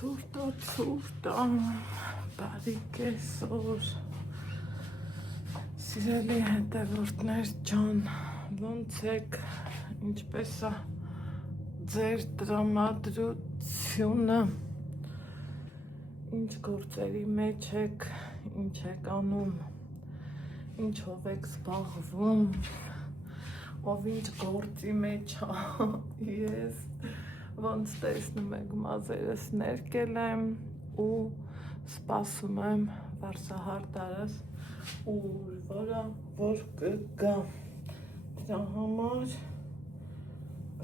Ցուրտա, բարի կեսօր, սիրելի հետևորդներ ջան, ոնց եք, ինչպես է ձեր տրամադրությունը, ինչ գործերի մեջ եք, ինչ եք անում, ինչով եք զբաղվում, ով ինչ գործի մեջ է, ես ոնց տեսնում եք մազերս ներկել եմ ու սպասում եմ վարսահարդարս որ կգա դրա համար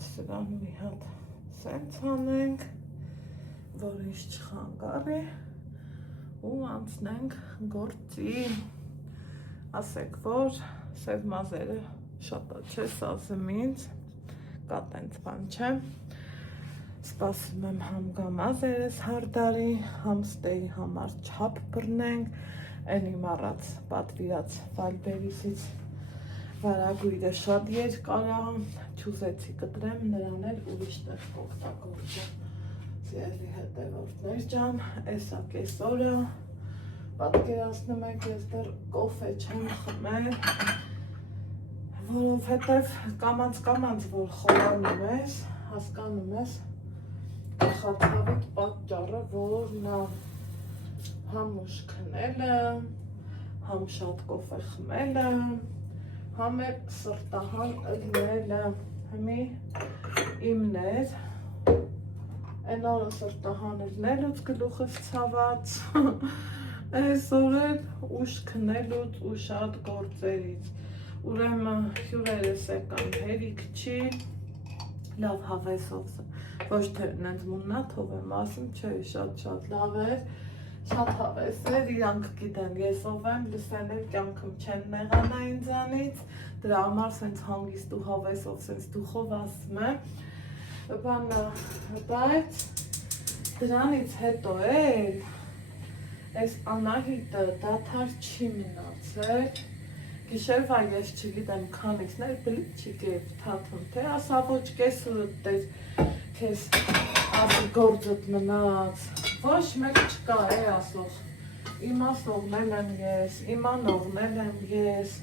սրան մի հատ սենց անենք որ ինչ չխանգարի ու անցնենք գործի ասեք որ սև մազերը շատ չես ասում ինձ կա տենց բան չէ Սպասում եմ համ գա մազերս հարդարի, համ ստեի համար չապ բռնենք, են իմ առած պատվիրած վալբերիսից վարագույրը շատ երկար է, չուզեցի կտրեմ, նրան էլ ուրիշ տեղ կօգտագործեմ։ Սիրելի հետևորդներ ջան, էսա կեսօրը, պատկերացնում եք ես դեռ կոֆե չեմ խմել, որովհետև կամաց որ խորանում ես, հասկանում ես Խացավիտ պատճառը, որ նա համ ուշ քնելը, համ շատ կոֆե խմելը, համ էլ սրտահան ըլնելը, հմի իմներ, են օրը սրտահան ըլնելուց գլուխս ցաված, այսօր էլ ուշ քնելուց ու շատ գործերից, ուրեմն հյուրերս եկան հերիք չի, լավ հավեսով ոչ թե նենց մուննա թով եմ ասում, չէ շատ լավ էր, շատ հավես էր, իրանք գիտեն ես ով եմ, լսեն էլ կյանքում չեն նեղանա ինձանից, դրա համար սենց հանգիստ ու հավեսով սենց դուխով ասում եմ, բայց դրանից հետո էլ այս Անահիտը դադար չի մնացել, Գիշերվա ես չգիտեմ քանիցներ բլիչիկ է թաթում, թե ասա ոչ կեսուրդ դեր քեզ ասի գործդ մնաց, ոչ մեկ չկա է ասող, իմասնողն եմ ես, իմանողն եմ ես,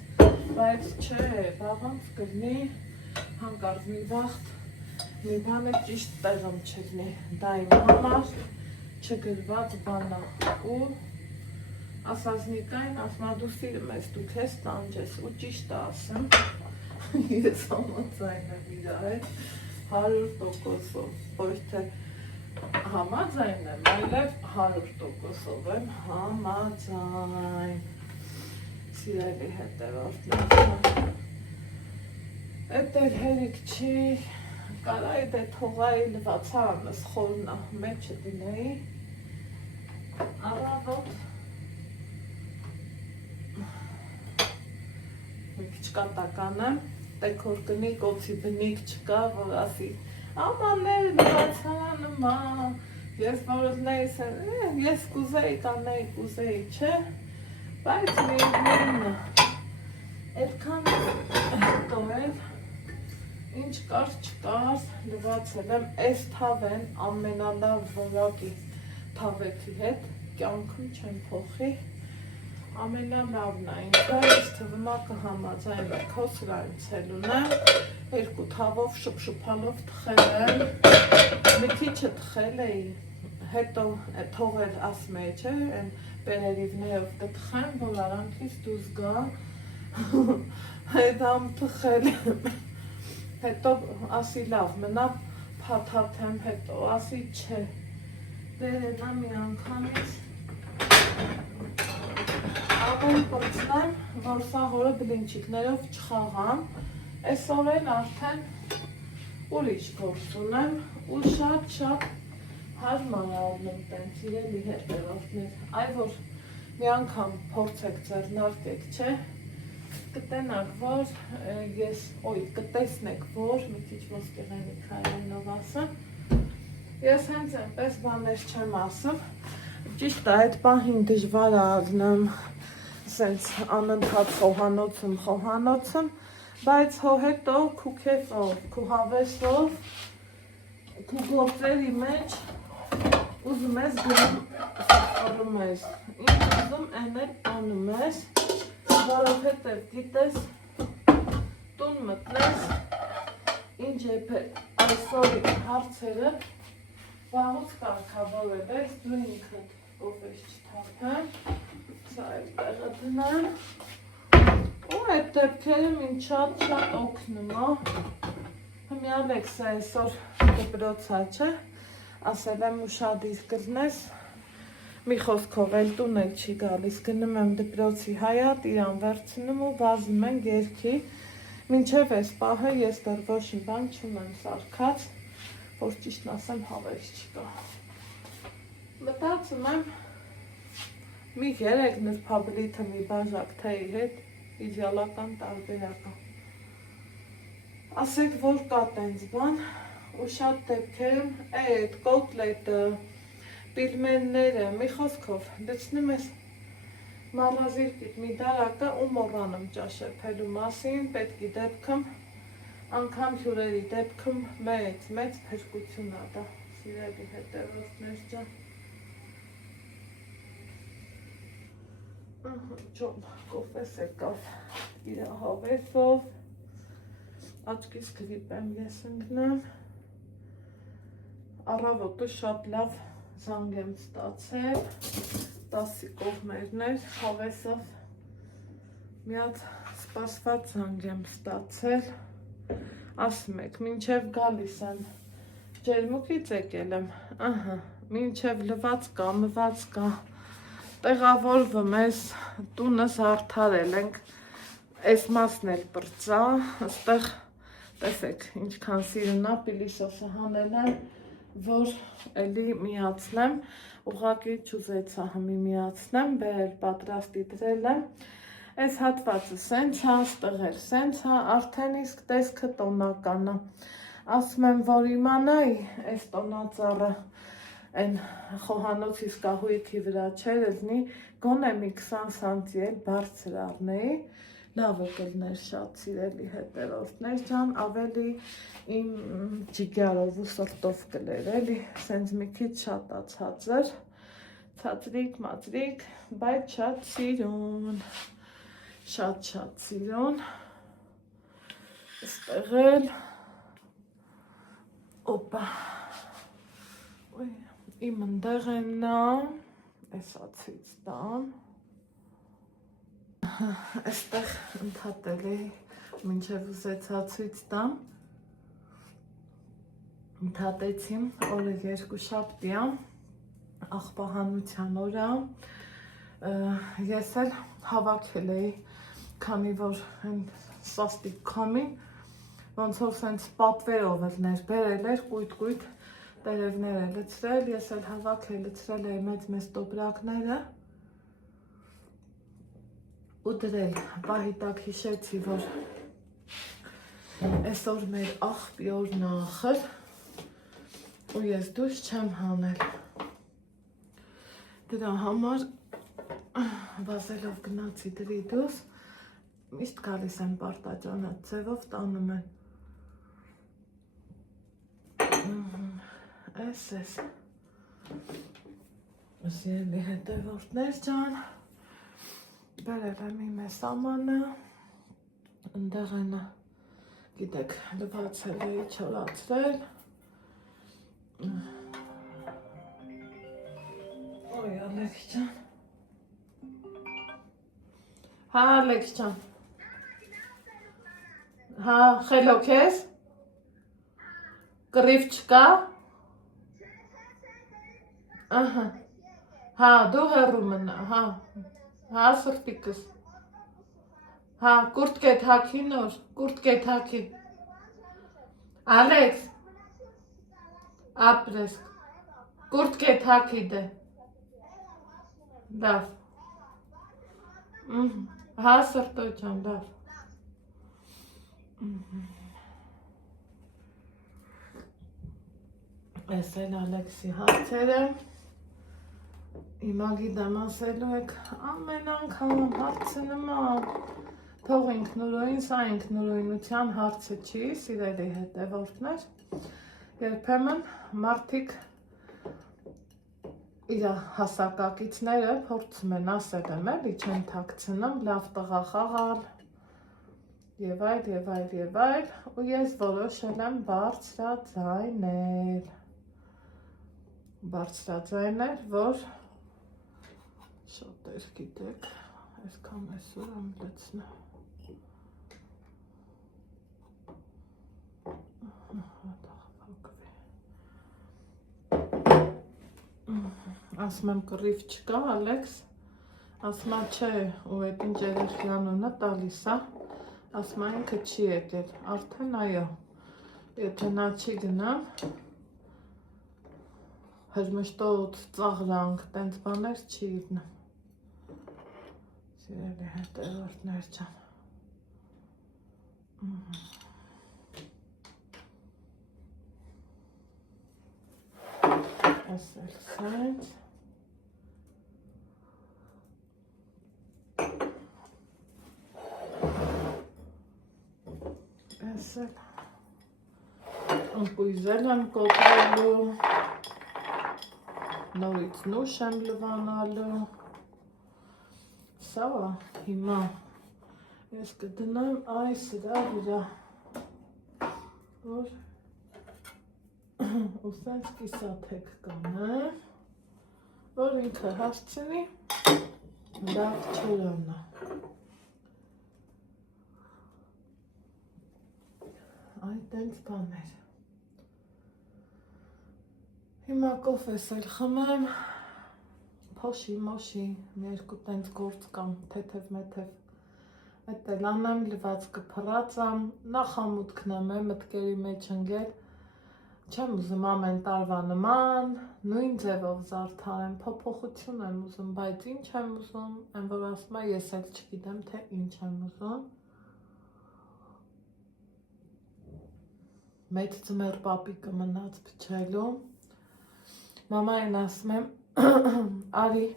բայց չէ, վաղանց կլնի, հանկարծ մի վաղտ, մի բանը ճիշտ տեղում չլնի, դա իմ համար չգրված բանա ու ասազնիկային ասմա դու սիրում ես, դու քեզ տանջես ու ճիշտ ասեմ, ես համաձայն եմ իրա հետ 100%-ով, ոչ թե համաձայն եմ, այլև 100%-ով եմ համաձայն, սիրելի հետևորդներ, էդ էլ հերիք չի, կարայի դե թողայի լվացարանս խորնա մեջը դինեի, առավոտ, մի քիչ կատականը, տեքոր կնի, կոցի բնիկ չկա, որ ասի, ամաներ լվացարանում ա, ես որոտնեիս եմ, ես կուզեի կանեի, կուզեի չէ, բայց միևնույնը, այդքան հետո էլ, ինչ կար չկար, լվացել եմ, այս թավեն ամենալավ որակի թավեքի հետ, կյանքում չեմ փոխի, ամենալավն է ինձ դա ես թվում է կհամաձայն է քո սրանից էլ ունեմ, երկու թավով շպշպալով թխել եմ, մի քիչը թխել էի, հետո թողել ասում էի չէ, են պերերիվներով կթխեմ, որ արանքից դուրս գա, հետամ թխել եմ, հետո ասի լավ, մնա փաթաթեմ հետո, ասի չէ, դերենա մի անգամից Աղոն պրծնեմ, որ սա հորը բլինչիկներով չխաղամ, այսօր էլ արդեն ուրիշ գործ ունեմ ու շատ հարմար ալնում տենց իրելի հետևորդներ, այ որ մի անգամ փորձեք ձեռնարկեք, չէ, կտենակ, որ ես, կտեսնեք, որ մի քիչ ոսկեղենի քայլենով ասեմ, ես հենց այնպես բաներ չեմ ասում, ճիշտ է այդ պահին դժվար ալնում, սենց անընդհատ խոհանոցում, բայց հո հետո քու քեֆով, քու հավեսով, քու գործերի մեջ ուզում ես գնում սովորում ես, ինչ ուզում են էլ անում ես, որովհետև գիտես տուն մտնես, ինչ եփել այսօր հարցերը վաղուց կարգավորել ես, դու ինքդ ով ես չթափեմ, սա էլ տեղը դնեմ, ու այդ դեպքերը մին շատ օգնում է, հիմի Ալեքսը այսօր դպրոցա չէ, ասել եմ ուշադիր կլնես, մի խոսքով էլ տուն էլ չի գալիս, գնում եմ դպրոցի հայատ, իրան վերցնում ու վազում են գերքի, մինչև այս պահը ես դեռ ոչ մի բան չունեմ սարքած, որ ճիշտն ասեմ հավես չկա։ Մտածում եմ մի 3 նրբաբլիթը մի բաժակ թեյի հետ իդեալական տարբերակը։ Ասեք, որ կա տենց բան, ու շատ դեպքերում այդ կոտլետը, պիլմենները, մի խոսքով, դեցնում ես մառազիրկիտ մի դարակը ու մոռանում ճաշեփելու մասին, պետքի դեպքում, անգամ հյուրերի դեպքում մեծ փրկություն ա դա, սիրելի հետևորդներ ջան։ Ջոն կոֆես եկավ իր հավեսով, աչքիս գրիպ եմ ես ընկնեմ, առավոտը շատ լավ զանգ եմ ստացել, 10-ի կողմերն էր, հավեսով մի հատ սպասված զանգ եմ ստացել, ասում եք, մինչև գալիս եմ, ջերմուկից եկել եմ, մինչև լված կա, մված կա, տեղավորվում ես, տունս արդարել ենք, այս մասն էլ պրծա, աստեղ տեսեք, ինչքան սիրունա պիլիսոսը հանել եմ, որ էլի միացնեմ, ուղղակի չուզեցա հիմի միացնեմ, բերել պատրաստի դրել եմ, այս հատվածը սենց հա, ստեղել սենց հա, արդեն իսկ տեսքը տոնական է, ասում եմ, որ իմանայի, այս տոնածառը այն խոհանոցի սկահույքի վրա չեր ելնի, գոնե մի 20 սանտի էլ բարձր առնեի, լավ կլներ շատ սիրելի հետևորդներ ջան, ավելի իմ ջիգարով ու սրտով կլեր էլի, սենց մի քիչ շատ ացածր, ցածրիկ, մածրիկ, բայց շատ սիրուն, շատ սիրուն, ստեղել, օպա, իմ ընդեղ եմ նա, էսացից տամ, այստեղ ընդհատել էի, մինչև ուզեցացույց տամ, ընդհատեցիմ, օրը երկուշաբթի ա, աղբահանության օր ա, ես էլ հավաքել էի, քանի որ սաստիկ քամին, ոնց որ սենց պատվերով էր բերել էր, կույտ տերևներ է լցրել, ես էլ հավաքել լցրել էի մեծ տոպրակները, ու դրել, պահի տակ հիշեցի, որ այսօր մեր աղբյորն ախր, ու ես դուրս չեմ հանել, դրա համար վազելով գնացի դրի դուրս, միշտ գալիս են պարտաճանած ձևով տանում են, այս, սիրելի հետևորդներ ջան, բերել եմ իմ ես ամանը, ընդեղ ենը, գիտեք, լվացել էի չորացրել, ոյ Ալեքս ջան, հա Ալեքս ջան, հա խելոք ես, կռիվ չկա, հա դու հեռու մնա, հա սրտիկս, հա կուրտք է թաքի նոր, կուրտք է թաքի, Ալեքս, ապրես, կուրտք է թաքի դե, լավ, հա սրտո ջան, լավ, այս էլ Ալեքսի հարցերը, Հիմա գիտեմ ասելու եք ամեն անգամ հարցնում թող ինքնուրույն, սա ինքնուրույնության հարցը չի, սիրելի հետևորդներ, երբեմն մարդիկ իր հասակակիցները փորձում են ասել եմ էլի չեն թաքցնում, լավ տղա խաղալ եւ այլ եւ այլ եւ այլ ու ես որոշել եմ բարձրաձայնել, որ շատեր գիտեք, այսքան այսօր եմ լցնեմ ասում եմ կռիվ չկա, Ալեքս, ասում եմ չէ, ու այդ ինչ երեխի անունը տալիս է, ասում եմ ինքը չի եկել, արդեն այո, եթե նա չի գնամ, հրմշտոտ, ծաղրանք, տենց բաներ չի իրնեմ, սիրելի հետևորդներ ջան, ասել սենց, ասել, ընկույզել եմ կոտրելու, նորից նուշ եմ լվանալու, սա հիմա ես կդնեմ այս իրա վրա, որ ու սենց կիսաթեք կանեմ, որ ինքը հասցնի լավ չորանա, այ տենց բաներ, հիմա կոֆես էլ խմեմ, փոշի, մոշի, երկու տենց գործ կամ թեթև մեթև, այդ էլ անեմ, լվացքը փռածամ, նախամուտքն եմ մտքերի մեջ ընկել, չեմ ուզում ամեն տարվա նման, նույն ձևով զարդարեմ, փոփոխություն եմ ուզում, բայց ինչ եմ ուզում, այն որ ասում է ես էլ չգիտեմ, թե ինչ եմ ուզում, մեծ ձմեռ պապիկը մնաց փչելու, մամային ասում եմ, արի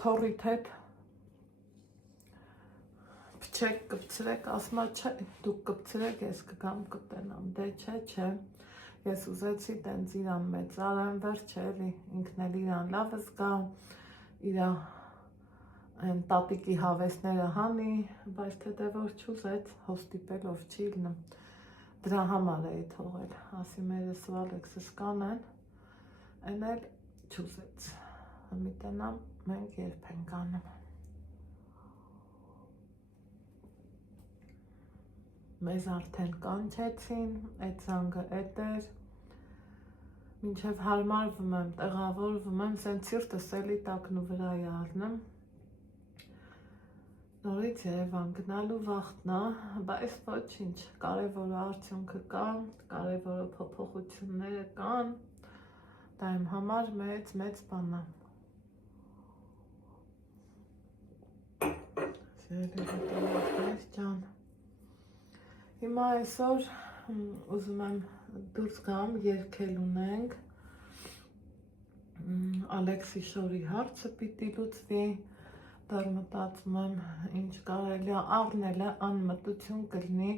թորիդ հետ փչեք, կպցրեք, ասում է չէ, դուք կպցրեք, ես կգամ կտենամ, դե չէ, ես ուզեցի տենց իրան մեծարեմ, վերջ էլի, ինքն էլ իրան լավ զգա, իրա տատիկի հավեսները հանի, բայց թե որ չուզեց, հոստիպելով չի լնում, դրա համար էի թողել, ասի մերս ու Ալեքսս կանեն, են էլ չուզեց, մի տնամ մենք երբ ենք անում, մեզ արդեն կանչեցին, այդ զանգը էդ էր, մինչև հարմարվում եմ, տեղավորվում եմ, սենց սիրտս էլի տակնու վրա է առնում, նորից Երևան գնալու վախտնա, բայց ոչինչ, կարևորը արդյունքը կա, կարևորը փոփոխությունները կան, դա իմ համար մեծ բան է, սիրելի հետևորդներ ջան, հիմա այսօր ուզում եմ դուրս գամ, երգել ունենք, Ալեքսի շորի հարցը պիտի լուծվի, դեռ մտածում եմ ինչ կարելի է առնել է անմտություն կլինի,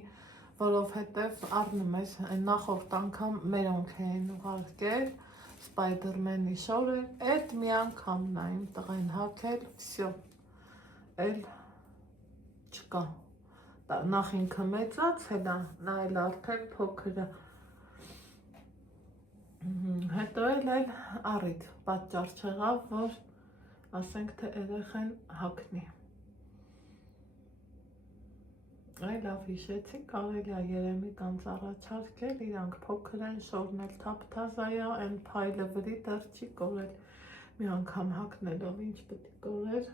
որովհետև առնում ես նախորդ անգամ մերոնք էին ուղարկել, Սպայդերմենի շորը, այդ մի անգամն է իմ տղեն հագել, վսյո, էլ չկա, նախ ինքը մեծացել է, նա էլ արդեն փոքր է, հետո էլ առիթ պատճառ չեղավ, որ ասենք թե երեխան հագնի, այ լավ հիշեցի, կարելի է Երեմիկան առաջարկել, իրանք փոքր են, շորն էլ թափթազա է, այն փայլը վրի դեռ չի կորել, մի անգամ հագնելով ինչ պետք է կորեր,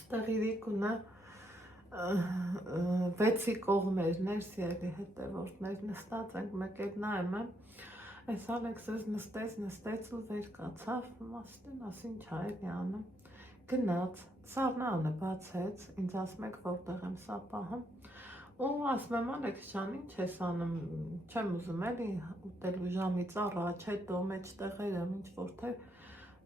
ստեղ իրիկունը 6-ի կողմերներ, սիրելի հետևորդներ, նստած ենք, մեկ էլ նայում եմ, այս Ալեքսս նստեց ու վեր կացավ, ասում ինչ հայելի անում, գնաց, սառնանը բացեց, ինձ ասում եք որտեղ եմ սա պահում, ու ասում եմ Ալեքս ջան, ինչ ես անում, չեմ ուզում էլի ուտելու ժամից առաջ, հետո մեջտեղեր եմ ինչ որ թե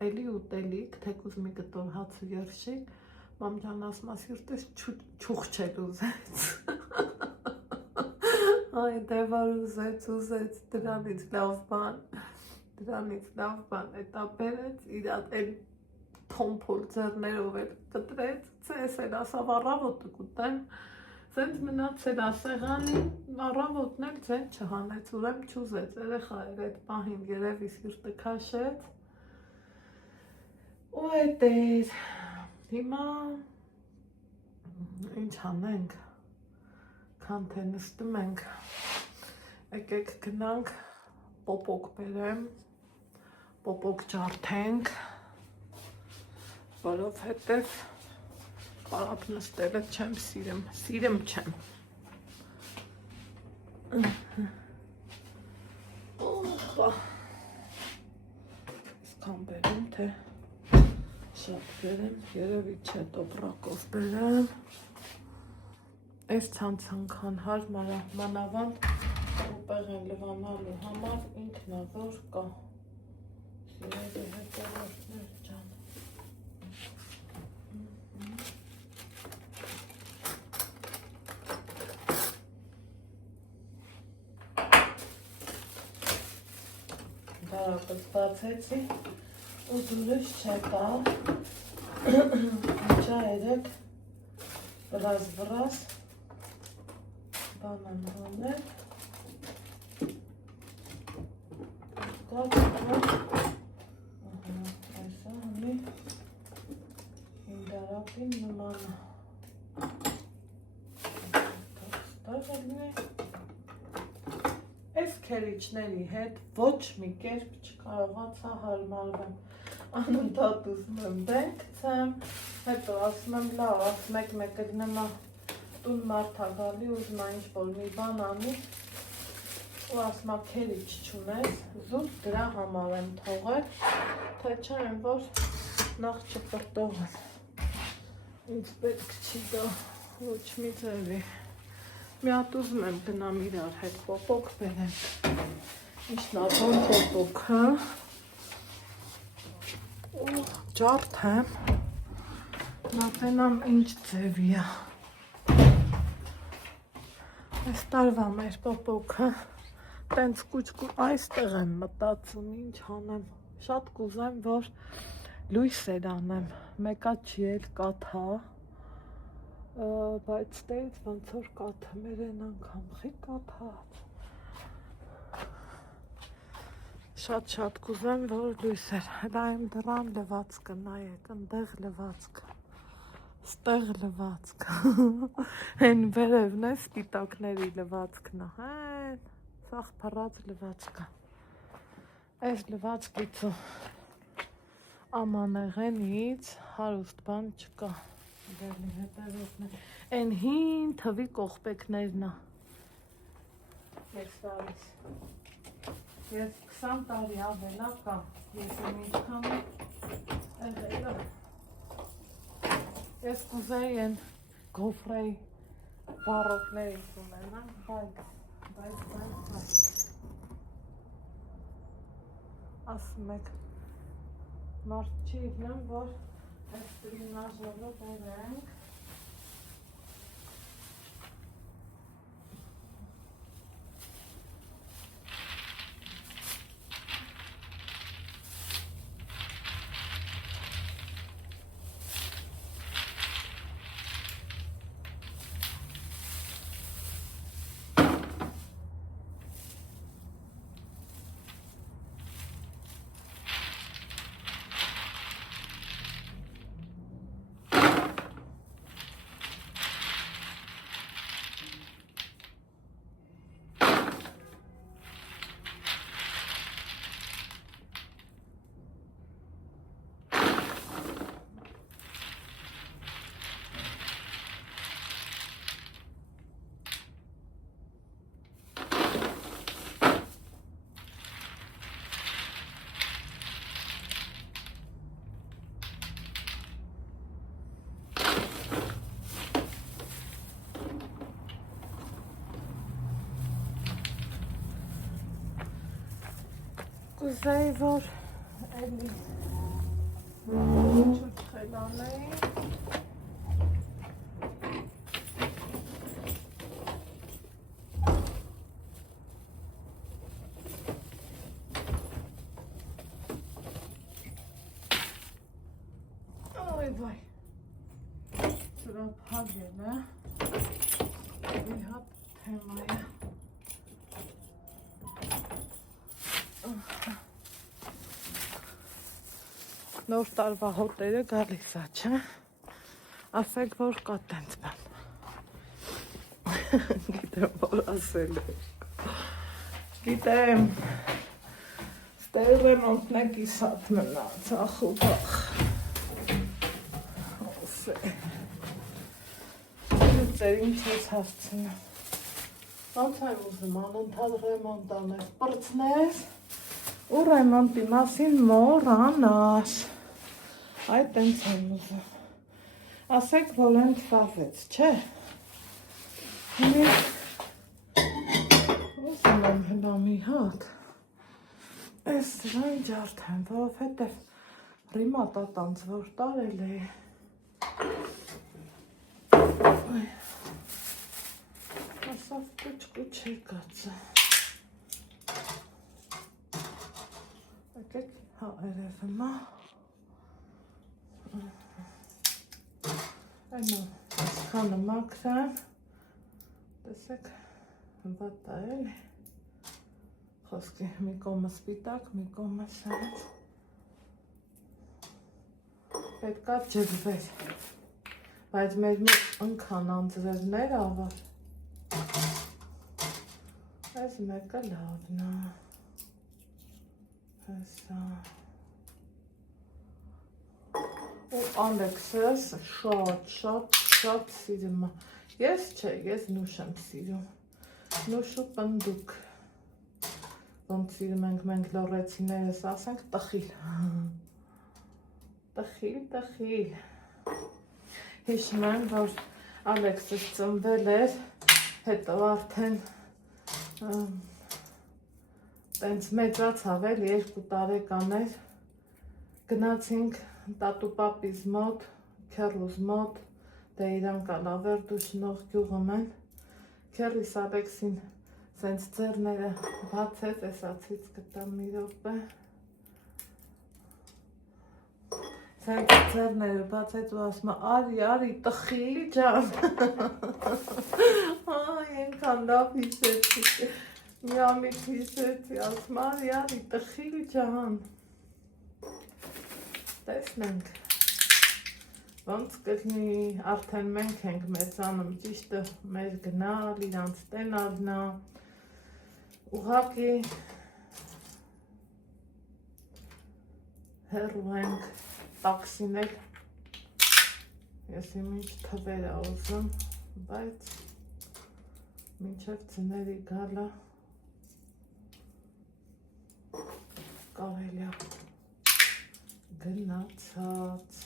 էլի ուտելիք, թեկուզ մի կտոր հաց ու երշիկ, մամ ջան ասում է սիրտես չուխչել ուզեց, այ դե որ ուզեց, դրանից լավ բան, Դրանից լավ բան է տապերեց, իր էլ թոմփոլ ձեռներով էլ կտրեց, ցես էլ ասավ առավոտը կուտեմ, սենց մնացել է սեղանին, առավոտն էլ ձեն չհանեց, ուրեմն չուզեց, երեխա էր այդ պահին երևի սիրտը քաշեց, ու էդ էր, հիմա ինչ անենք, քան թե նստում ենք, եկեք գնանք պոպոկ բերեմ, պոպոկ ջարդենք, որովհետև պարապ նստելը չեմ սիրում, սիրում չեմ։ Իսկան բերեմ, թե շատ բերեմ, երևի չէ տոպրակով բերեմ։ Այս ցանցանքան հարմար է, մանավանդ ուպեղեն լվանալու համար ինքնավոր կա։ Սիրելի հետևորդներ ջան։ Բարակս բացեցի ու դուրս չեկա, ինչա երեք վրազ բանան հանել, այսա հանի ինդարապին նմանը, այս քերիչների հետ ոչ մի կերպ չկարողացա հարմարվեմ, անընդհատ ուզում եմ դենք գցեմ, հետո ասում եմ լավ, մեկ-մեկը նմա տուն մարդ ա գալի, ուզում ա ինչ-որ մի բան անի, ու ասում ա քերիչ չունես, զուտ դրա համար եմ թողել, թե չեմ, որ նախ չպրտողն, ինձ պետք չի դա, ոչ մի ձևի, մի հատ ուզում եմ գնամ իրար հետ պոպոկ բերեմ, ինչն ա որ պոպոքը, ու ջարդեմ, նատենամ ինչ ձևի ա, այս տարվա մեր պոպոքը, տենց կուչ-կուչ այստեղ եմ մտածում, ինչ անեմ, շատ կուզեմ, որ լույս էր անեմ, մեկա չի էլ կաթա, բայց տենց ոնց որ կաթը մերեն անգամ խի կաթած, շատ կուզեմ, որ լույս էր, հլա իմ դրան լվացքը նայեք, ընդեղ լվացքը, ստեղ լվացքը, հեն վերևն է սպիտակների լվացքն է, հեն սաղ պարած լվացքը, այս լվացքիցու ամանեղենից հարուստ բան չկա, դերնի հետևորդն է, են հին թվի կողպեքներն է, ես տարիս, ես 20 տարի ավելա կա, ես եմ ինչքան եղել եմ, ես կուզեի են գոֆրեի բարոկներից ունենամ, բայց, ասում եք, մարդ չի իգնեմ, որ այս տրինաժորը բերենք, կուզեի, որ էլի չուր խելանեի, վայ, սրա փագել է, մի հատ թեմա է, նոր տարվա հոտերը գալիս է, չէ, ասեք, որ կա տենց բան, գիտեմ, որ ասել է, գիտեմ, ստեղ ռեմոնտն է կիսատ մնաց, ախ ու բախ, ծեր ինչ ես հասցնեմ, ոնց եմ ուզում անընդհատ ռեմոնտ անես, պրծնես ու ռեմոնտի մասին մոռանաս, այդ տենց եմ ուզում, ասեք, որ են թվավեց, չէ, ուզում եմ հլա մի հատ, ես սրա ինչ արդեն, որովհետև ռիմա տատանց որ տարել է, ասավ կուչ եկացը, եկեք հա երևում է, այնո սխանը մաքրեմ, տեսեք վատ է էլի, խոսքի մի կոմը սպիտակ, մի կոմը սենց, պետքա ջրվեր, բայց մեր մի ընքան անձրևներ ավար, այս մեկը լավն է, հեսա, ու Ալեքսես շատ սիրում է, ես չէ, ես նուշ եմ սիրում, նուշ ու պնդուկ, ոնց սիրում ենք մենք լորեցիներս, ասենք տխիլ, տխիլ, հիշում եմ, որ Ալեքսս ծնվել էր, հետո արդեն տենց մեծացավ էլ 2 տարեկան էր, գնացինք տատու պապիս մոտ, քեռուս մոտ, դե իրանք լավերդու շնող գյուղում են, քեռիս Ալեքսին սենց ձեռները բացեց, էսացից գտամ մի րոպե, սենց ձեռները բացեց ու ասում է, արի, տխիլ ջան, ենքան լավ հիսեցի, միամիտ հիսեցի, ասում արի, տխիլ ջան, տեսնենք, ոնց կգնի, արդեն մենք ենք մեծանում, ճիշտը մեր գնալ, իրանց տենալն է, ուղղակի հեռու ենք տաքսին էլ, ես իմ ինչ թվեր է ուզում, բայց մինչև ծների գալը կարելի է գնացած,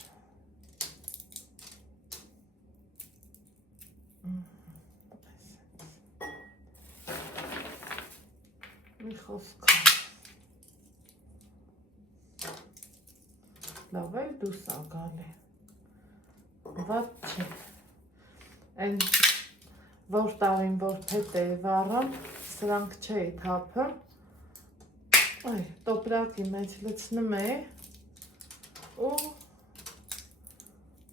մի խոսքա, լավ էլ դուս ա գալի, վատ չէ, այն որ տարին որ փետ էի վառում, սրանք չէի թափում, տոպրակի մեջ լցնում էի ու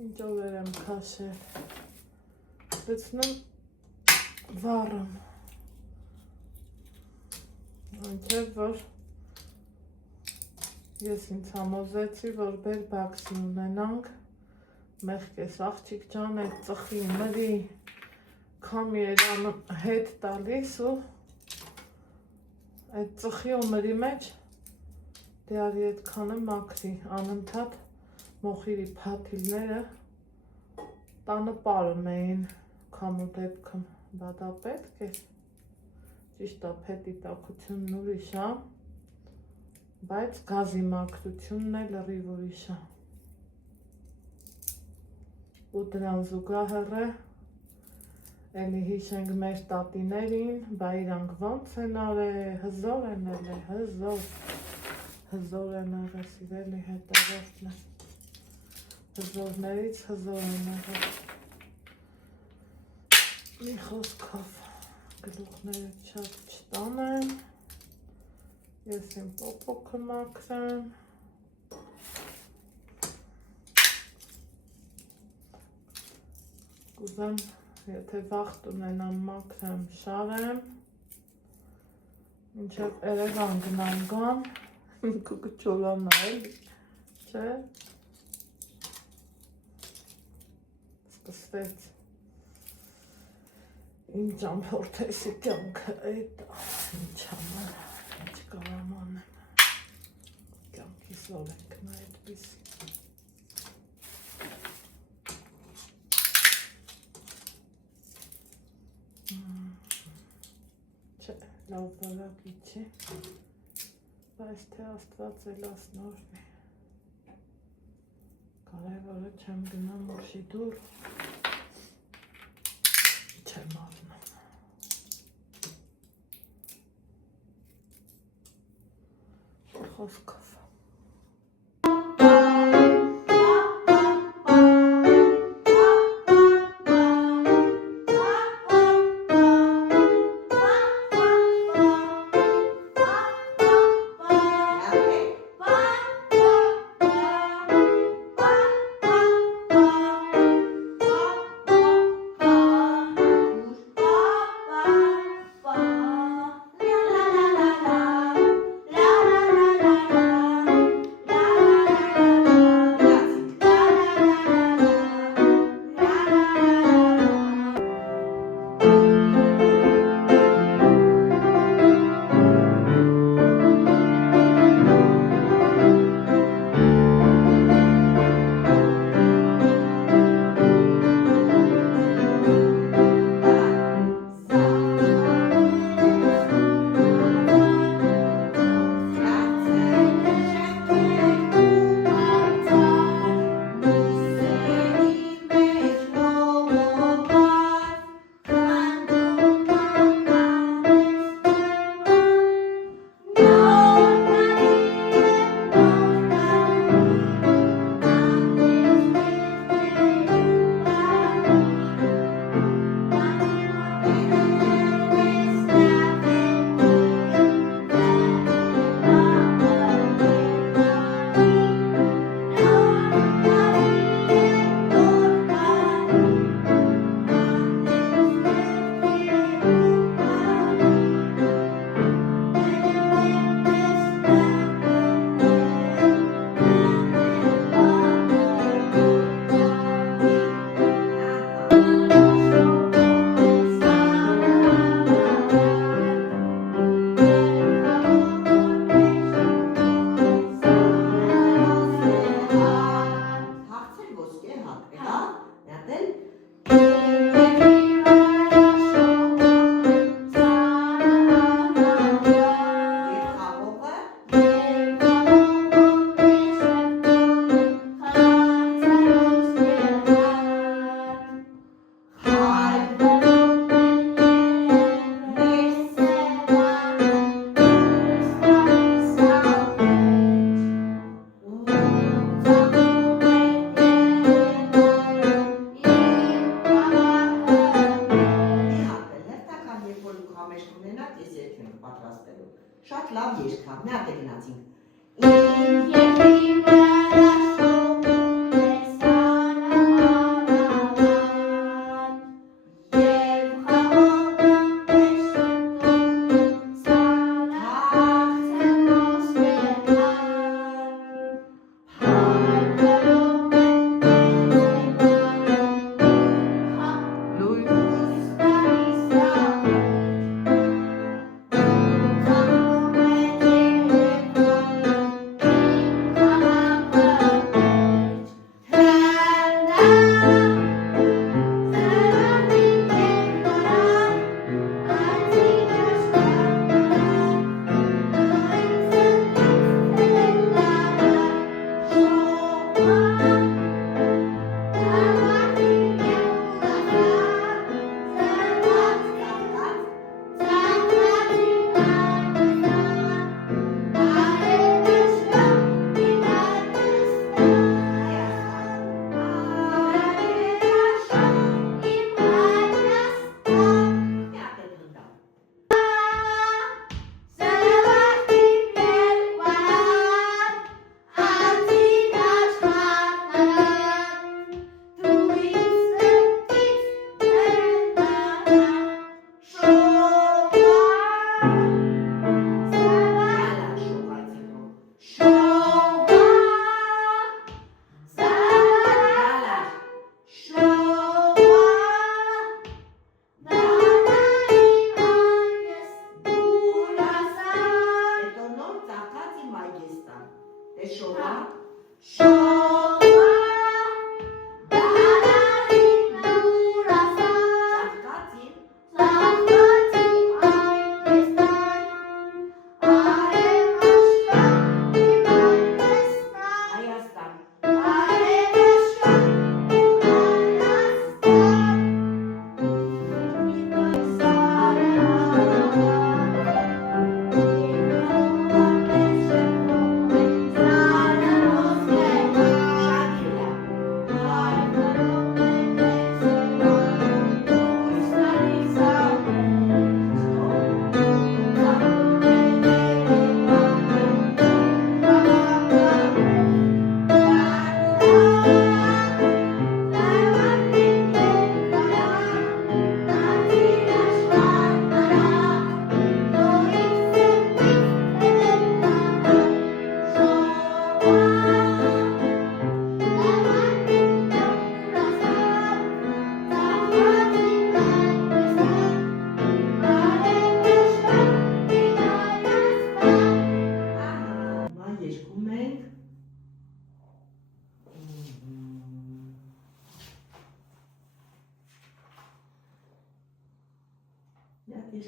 ինչ օրեր եմ քաշել, լցնում վառում, այնչև որ ես ինձ համոզեցի, որ բեր բաքսի ունենանք, մեղկես աղջիկ ջան, այդ ծխի մրի քամի էր հետ տալիս ու այդ ծխի ու մրի մեջ դե արի այդքանը մաքրի, անընդհատ մոխիրի փաթիլները տանը պարում էին քամու դեպքում, բա դա պետք է, ճիշտ է փետի տաքությունն ուրիշ է, բայց գազի մաքրությունն էլ լրիվ ուրիշ է, ու դրան զուգահեռ է, էլի հիշենք մեր տատիներին, բա իրանք ոնց են արել, հզոր են ելել, հզոր են եղել, սիրելի հետևորդներ, հզորներից հզոր են եղել, մի խոսքով գլուխները շատ չտանեմ, ես իմ պոպոքը մաքրեմ, կուզեմ, եթե վաղտ ունենամ մաքրեմ, շարեմ, մինչև Երևան գնամ գամ, կուկը չոլանա էլի, չէ, սկսվեց իմ ճամփորդեսի կյանքը էդ, ինչ համար, ինչ կարամ անեմ, կյանքիս օրենքն է այդպիսի։ Չէ, լավ բարակի չէ, բայց թե Աստված էլասնորն է, կարևորը չեմ գնամ ուշի դուր, չեմ առնում։ Խոսքով։ Շատ լավ երգ է, մի հատ է գնացինք։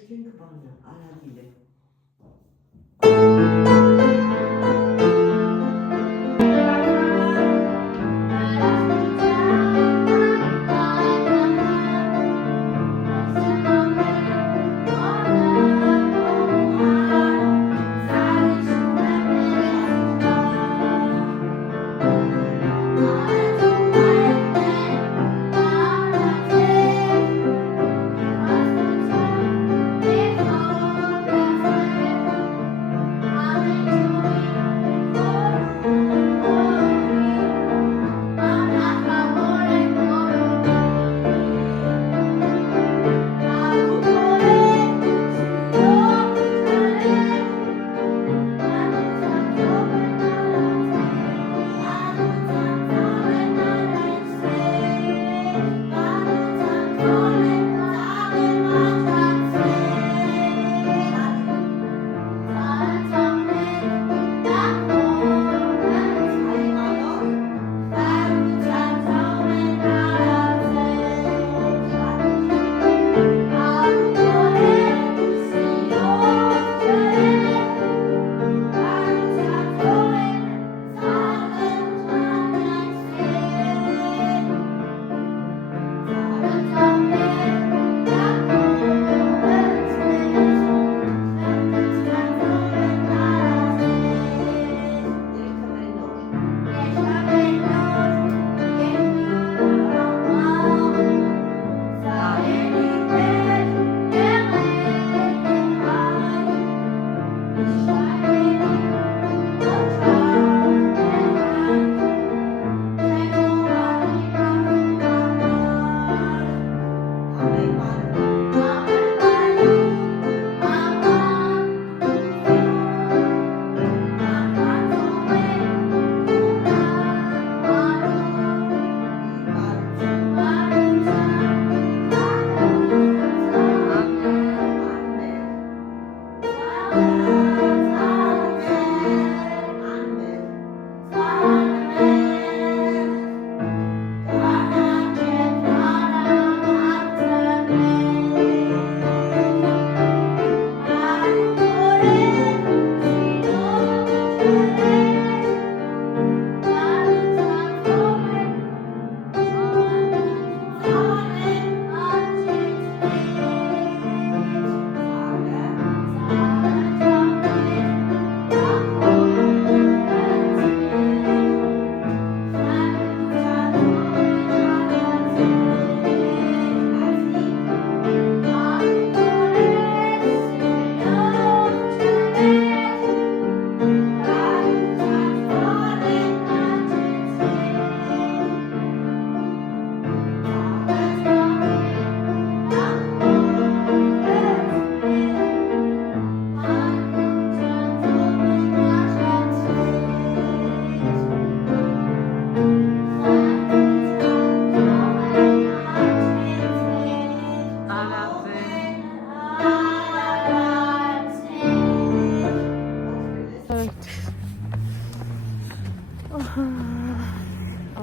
Երկինք բանը, արագիլ է։ Thank you.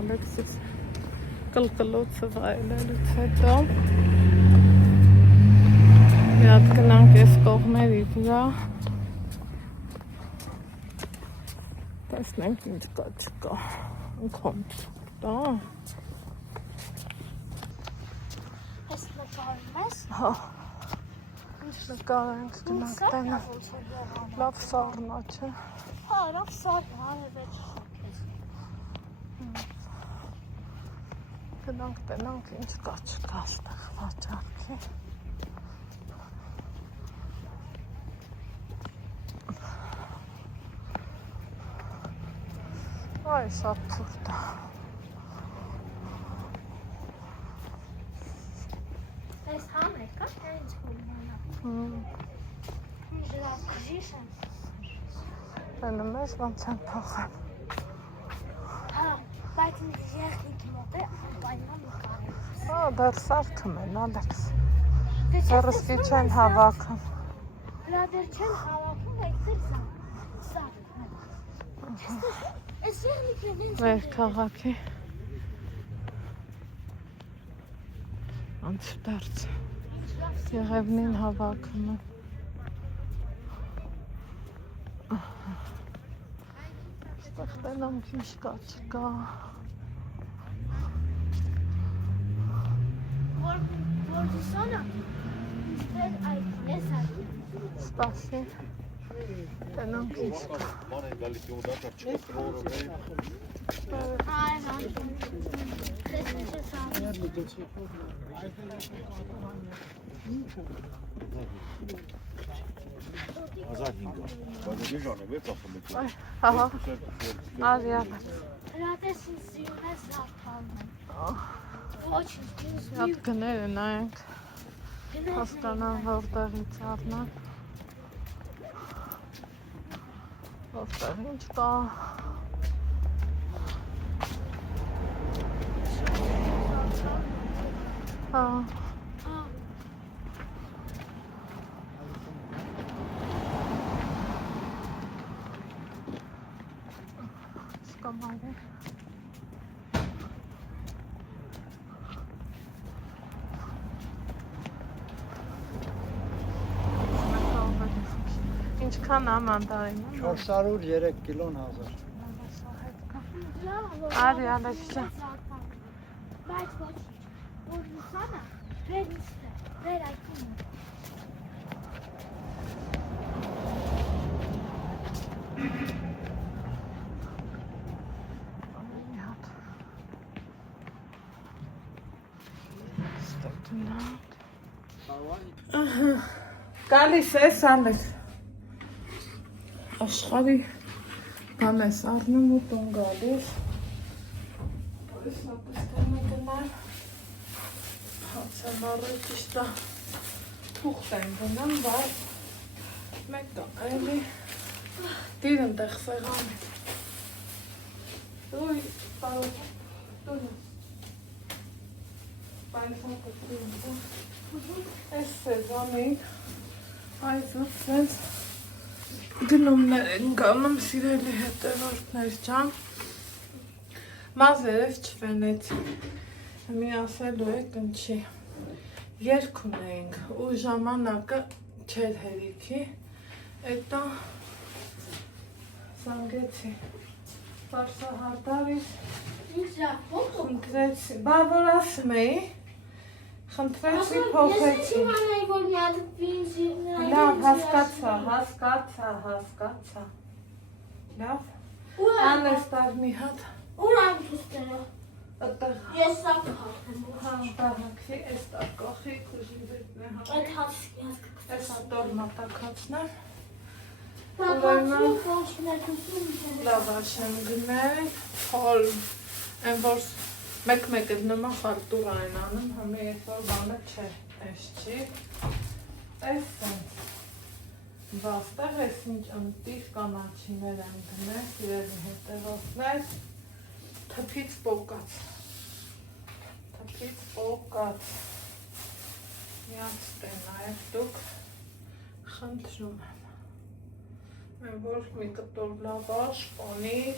Ալեքսիս կլկլոցը վայելելուց հետո մի հատ գնանք այս կողմերի վրա տեսնենք ինչ կա չկա ընքոմ դա Ես նկարում ես։ հա ինչ նկարենք գնանք տենանք լավ սառնա չէ Հա, լավ սառնա, արևեջ գնանք տենանք ինչ կա չկա այստեղ վաճառքի Այ շատ թուրտ է Այս համ է կա, թե ինչ կողմանա Ինչ լավ կժիշ են Տենը մեզ ոնց են փոխեն Հա, բայց ինձ եղնիքի մոտ է անպայման նկարել Հա, դեռ սարդում են, Ալեքս Դեռսկի չեն հավաքում Դրա դեր չեն հավաքում, բայց դեր սարդում են Այս եղնիքն են ինձ Մեր քաղաքի Անց դարձ Եղևնին հավաքում են Ստեղ տենանք ինչ կա չկա Որ դիսոնը դեր այդ ես այդ Սպասի Տենանք ինչ կա Այ Դες ինչ ես անում Ահա Արիան Հրատես ինձ սիրուն ես զարդանում Ոչ ինձ Հատ գները նայենք Գնաց Հասկանան որտեղից առնան Որտեղ ինչ կա Հա Սկամարի Ինչքան է մանդարինը 403 կիլոն 1000 Արի Ալեքս ջան Բայց ոչ որ լուսանը վեր իսկ է վեր այդում Գալիս ես Ալեքս Աշխարհի բան ես առնում ու տուն գալիս Այս նապստանը գնալ Հացավարը ճիշտ է Թուղթ են գնամ, բայց մեկ կա էլի Դիր ընդեղ սեղանի Դույ, պարոք, դույ Բայց հատը Այս սեզանին Այս ուսենց Գնումներ են գանում սիրելի հետևորդներ ջան Մազերև չվենեց մի ասելու եք ընչի երգ ունեինք ու ժամանակը չեր հերիքի Էտա զանգեցի Պարսահարդավից Ինչ լավ փոխ Խնդրեցի, բա որ ասում էի Խնդրեցի փոխեցի Ես իմանայի որ մի հատ բինզի Լավ, հասկացա Լավ Անես տար մի հատ Ուր այն թուստերը Ատեղ Ես սա կհատեմ Հանդահակի, ես տարկախի, կուժի վետն է Այդ հասկի Ես տոր մատակացն է Տակացու խոշկներդություն Լավ աշեմ գնել, խոլ Են որ մեկ-մեկ էդ նմա խարտուր այն անում, համի ետ որ բանը չէ, ես չի Ես են Բաստեղ ես ինչ ընտիր կանաչիներ են գնել, սիրելի հետևորդներ Թփից պոկած Միացտեն նաև դուք խնդրում եմ Են որ մի կտոր լավաշ, պանիր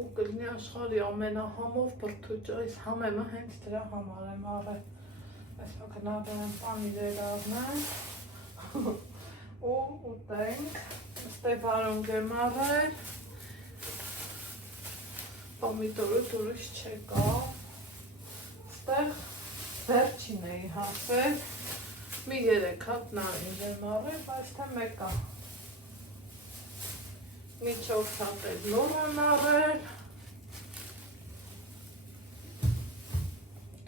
ու կլինի աշխարհի ամենահամով բրդուճը, այս համեմը հենց դրա համար եմ առել։ Այսօր գնալու եմ պանիրեր առնեմ ու ուտենք, ստեփարոնգ եմ առել, պոմիդորը ուրիշ չեկա, ստեղ վերջին էի հասել, մի 3 հատ նարինջ եմ առել, բայց թե մեկա։ Մի 4 հատ էլ նոր եմ առել,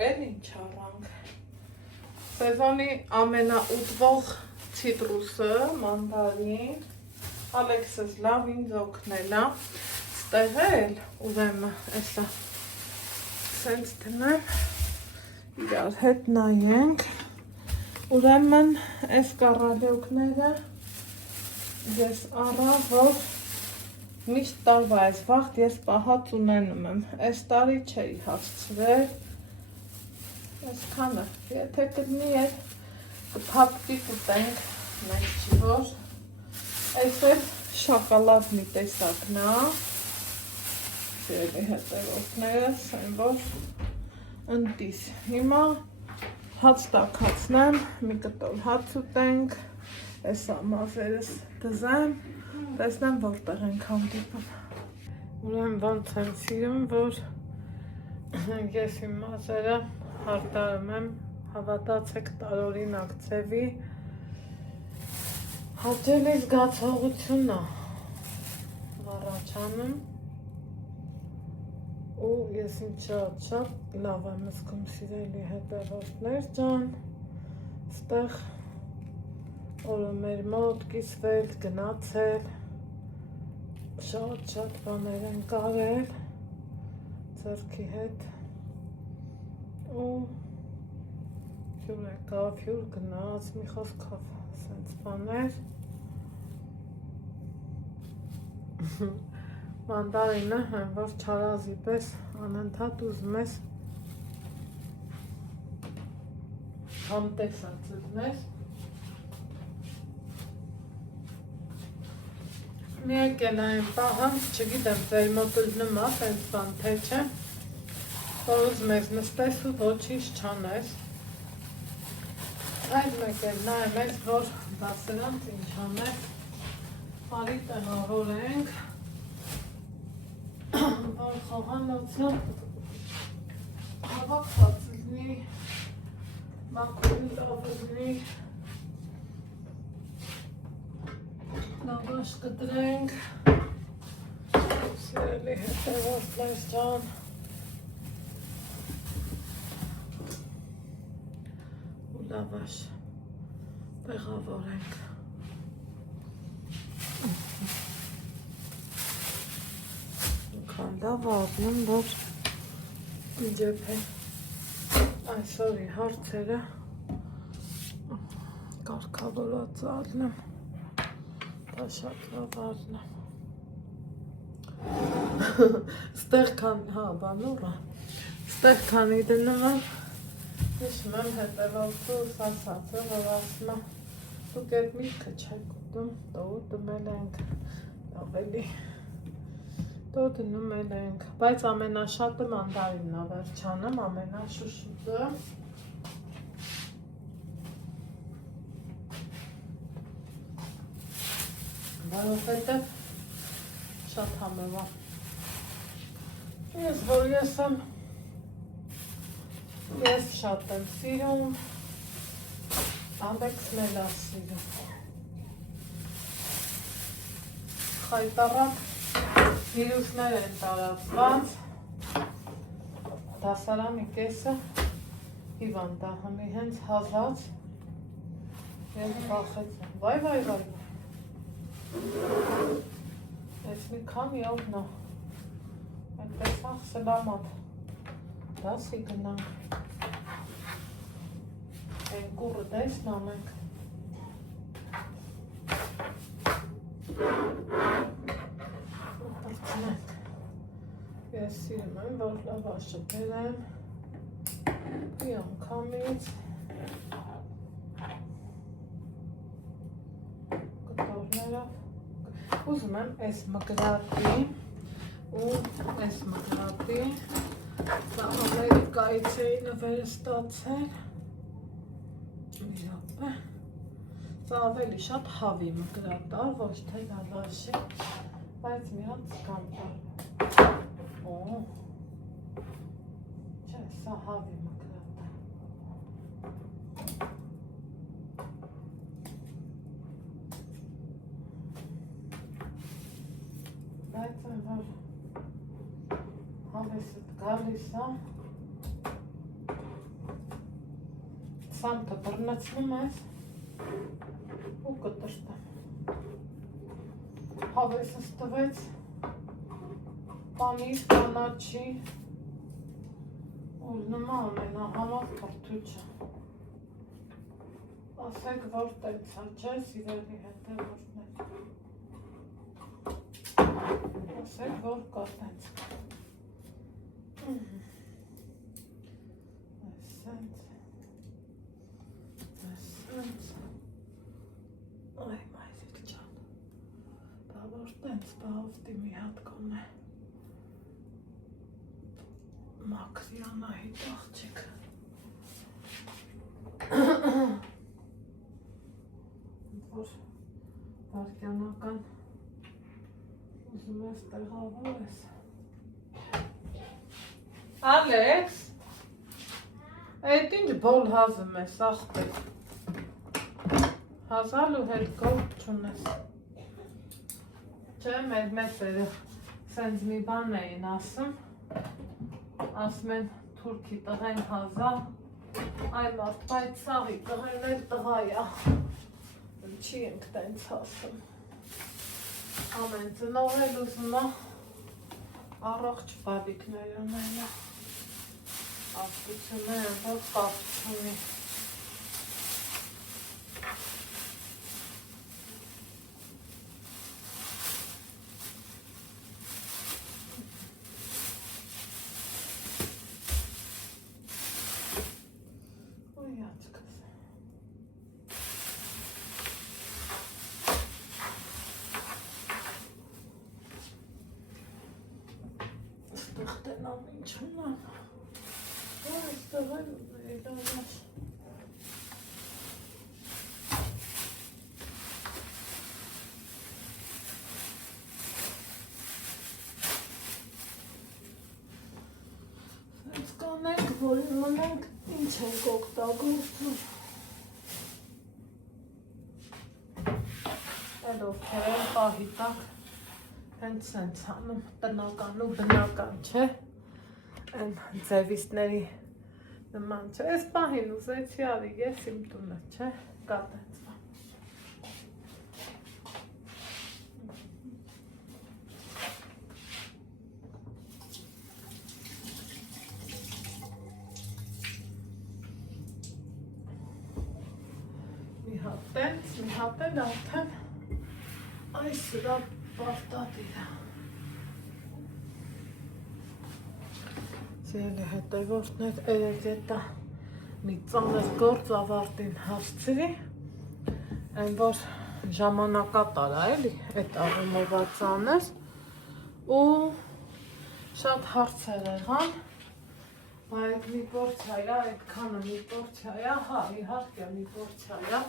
էլ ինչ առանք։ Սեզոնի ամենաուտվող ցիտրուսը, մանդարին, Ալեքսս լավ ինձ օգնել է, ստեղ էլ ուրեմն էսա սենց դնեմ, իրար հետ նայենք, ուրեմն այս կառալյոկները ես առա, որ միշտ տարվա այս վաղտ ես պահած ունենում եմ, այս տարի չէի հասցրել, այսքանը, եթե կդնի էր կփակվի կուտենք, մենք չի որ, այս էլ շակալատ մի տեսակն է, սիրելի հետևորդներս, այն որ ընտիս, հիմա հաց տաքացնեմ, մի կտոր հաց ուտենք, այս ամազերս դզեմ, տեսնեմ որտեղ ենք հանդիպում։ Ուրեմն ոնց եմ սիրում, որ ես իմ մազերը հարդարում եմ, հավատացեք տարօրինակ ձևի, հաճելի զգացողություն է առաջանում ու ես ինձ շատ լավ եմ զգում սիրելի հետևորդներ ջան, ստեղ օրը մեր մոտ կիսվել, գնացել, շատ բաներ են կարել ձեռքի հետ ու փյուր եկա, փյուր գնաց, մի խոսքով սենց բաներ մանդարինը հեն որ չարազի պես անընդհատ ուզում ես համտեսած ձգնես մի եկել այն պահը, չգիտեմ ձեր մոտ ուզնում է, տենց բան թե չէ, որ ուզում ես նստես ու ոչինչ չանես այդ մեկ էլ նայեմ ես, որ դասերանց ինչ անես բարի տեղավորենք որ խոհանոցը հավաքված լինի, մաքուրի լավ լինի, լավաշ կտրենք, սիրելի հետևորդներ ջան, ու լավաշ տեղավորենք։ Լավ ապնում, որ իջեպ է այսօրի հարցերը կարգավորած առնեմ, դա շատ լավ առնեմ, ստեղ քանի, հա, բանուրա, ստեղ քանի դնում եմ, հիշում եմ հետևորդուս ասացը, որ ասում է, դուք այդ միտքը չեք ուտում, դնում ենք ավելի Դո դնում ենք, բայց ամենաշատը մանդարինն է վերջանում, ամենաշուշուտը որովհետև շատ համով է ես որ ես շատ եմ սիրում Ալեքսն էլ է սիրում խայտառակ վիրուսներ են տարածված, դասարանի կեսը հիվանդ է, հմի հենց հազած ես բախեցում, վայ, ես մի քանի օրն է, այդպես աղ սլամատ, դասի գնանք, են կուրը տեսնամ ենք, Ես սիրում եմ, որ լավաշը բերեմ մի անգամից կտորներով ու ուզում եմ այս մկրատի ու այս մկրատի դա Ամերիկայից էի նվեր ստացել մի րոպե սա ավելի շատ հավի մկրատ է, ոչ թե գավաշի, բայց մի հատ կամ տար օ չէ, սա հավի մկրատ է բայց այն որ հավեսդ գալիս է սամտը բռնացնում ես ու կտրտեմ հավեսս տվեց պանիր կանաչի ու նմա ամենահամակ կրթուչը ասեք որ տենց է չէ սիրելի հետևորդներ ասեք որ կա տենց այսենց այ մայրիկ ջան դա որ տենց բավստի մի հատ կոնե Մաքրյանահիտ աղջիկ որ վարկյանական ուզում ես տեղավոր ես Ալեքս այդ ինչ բոլ հազում ես աղբեր հազալու հետ գործ չունես չէ մեր մեսերը սենց մի բան էին ասում ասում են թուրքի տղեն հազա այ մարդ բայց սաղի տղեն էլ տղա է չի ենք տենց ասում ամեն ծնող էլ ուզում է առողջ բալիկներ ունենա Աղբությունները որ կապ չունի Ստեղտենամ ինչ ունեմ այստեղ էլ իրավաս Սենց կանենք, որ իմանենք ինչ ենք օգտագործում Էլ ովքեր են պահի տակ հենց սենց հանում տնական ու բնական չէ Են ձևիստների նման չէ, ես պահին ուզեցի արի, ես իմ տունը չէ, կատեցվա Մի հատ տենց, մի հատ էլ արդեն այս սրա պարտադիր է Սիրելի հետևորդներ, երեկ էտա մի ծանր գործ ավարտին հասցրի, այն որ ժամանակատար է էլի, այդ առումով ծանր ու շատ հարցեր եղան, այդ մի պորցիա է, այդքանը մի պորցիա է, հա իհարկե մի պորցիա է,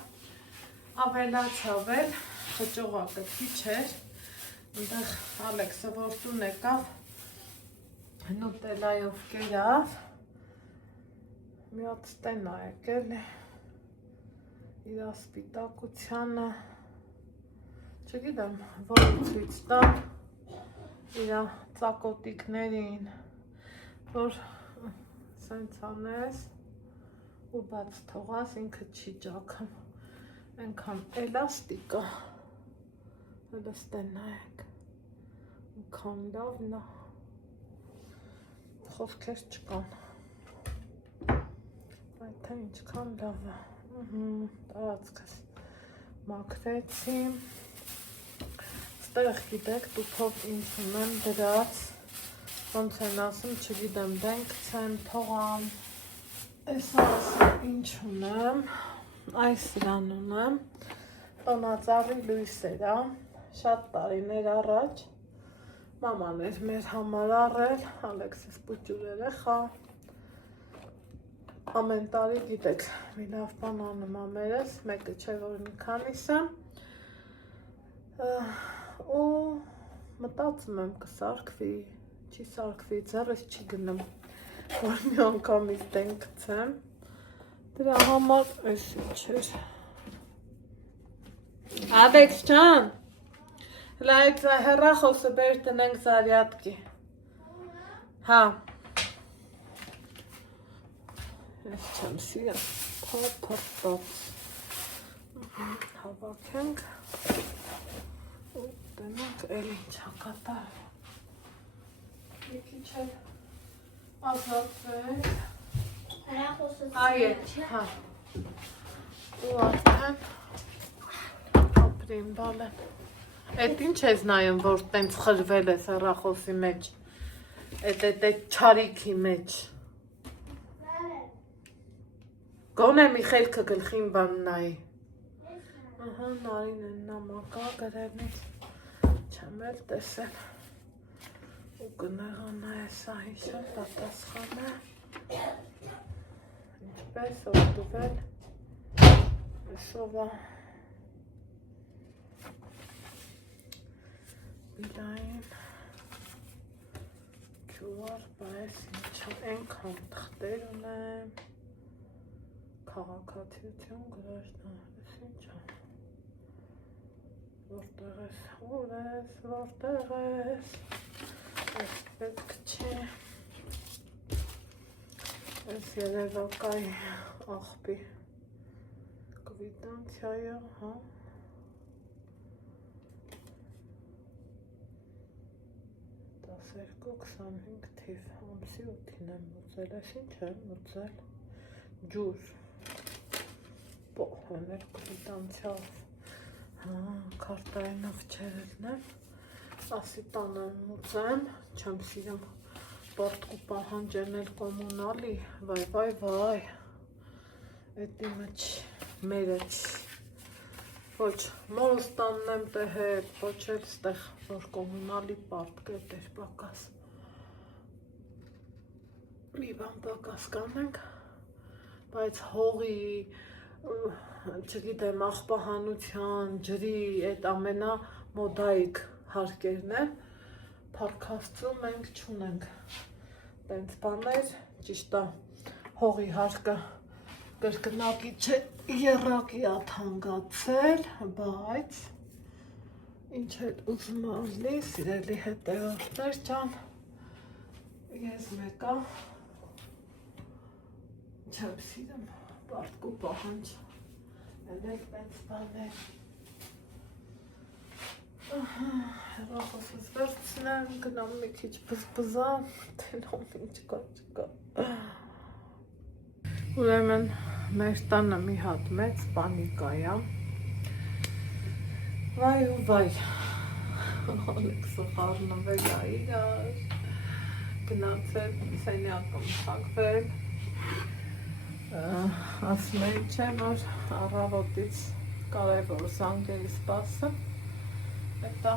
ավելացավ էլ, խճողակը քիչ էր, այնտեղ Ալեքսը որ տուն եկավ Նուտելայով կերավ, մի հատ ստեն է եկել իր սպիտակությանը, չգիտեմ, որ ցույց տամ իր ծակոտիկներին, որ սենց անես ու բաց թողած ինքը չի ջաքում, այնքան էլաստիկ է, հələ ստեն նայեք, այնքան լավն է Խոսքեր չկան, այդ թե ինչքան լավ է, տարածքս մաքրեցի, ստեղ գիտեք տուփով ինչ ունեմ դրած, ոնց են ասում, չգիտեմ, դենք ցեն, թողամ, այս ինչ ունեմ, այս սրան ունեմ, տոնածառի լույսեր է, շատ տարիներ առաջ մաման էր մեր համար առել, Ալեքսիս պուճուր երեխա։ Ամեն տարի գիտեք, մի լավ բան անում ամերս, մեկը չէ որ մի քանիսը։ Ու մտածում եմ կսարքվի, չի սարքվի, ձեռս չի գնում, որ մի անգամից դեն գցեմ։ Դրա համար էս ինչ էր։ Ալեքս ջան, լայք հեռախոսը բեր տնենք զարյատկի։ Հա։ Ես չեմ սիրում, փոփոփոփ։ Հավաքենք։ Ու տնենք էլ ինչա կատար։ Մի քիչ էլ ազատվենք։ Այ հա։ Ու արդեն ապրին բալեն։ Էդ ինչ ես նայում, որ տենց խրվել ես հեռախոսի մեջ։ Էդ չարիքի մեջ։ Գոնե մի խելքը գլխին բան նայի։ Ահա նարին են նամակա գրենից չեմ էլ տեսել ու կնեղանա է սա հիշա պատասխան է ինչպես որդուվել սովա բիլային QR բայց ինչա ենքան թղթեր ունեմ քաղաքացիություն գրաշնա ես ինչա Որտեղ ես, որտեղ ես, ես պետք չէ, ես երևակայի աղբի կվիտանցիայը, հա, 12-25 թիվ, ամսի 8-ին եմ ուծել, ես ինչ եմ ուծել, ջուր, պոխոներ կվիտանցիավ, Հա, քարտայինով չերելն եմ, ասի տանեմ ուծեմ, չեմ սիրում պարտկու պահանջեն էլ կոմունալի, վայ, էդ իմը մերը ոչ մորս տաննեմ տե հետ, ոչ էլ ստեղ, որ կոմունալի պարտք է դեր պակաս, մի բան պակաս կանենք, բայց հողի, չգիտեմ, աղբահանության, ջրի, այդ ամենա մոդայիկ հարկերն է, պարքաստում մենք չունենք, տենց բաներ, ճիշտ է, հողի հարկը կրկնակի չէ եռակի աթանգացել, բայց ինչ էլ ուզում ալի, սիրելի հետևորդներ ջան, ես մեկա, չեմ սիրում, պարտկու պահանջ, էլ պենց բաներ, հեռախոսս վերցնեմ, գնամ մի քիչ բզբզամ, տենամ ինչ կա չկա, ուրեմն մեր տանը մի հատ մեծ պանիկա է, վայ ու վայ, Ալեքսը խառնվել է իրար, գնացել սենյակում թակվել, ասում են չէ, որ առավոտից կարևոր զանգերի սպասը, հետա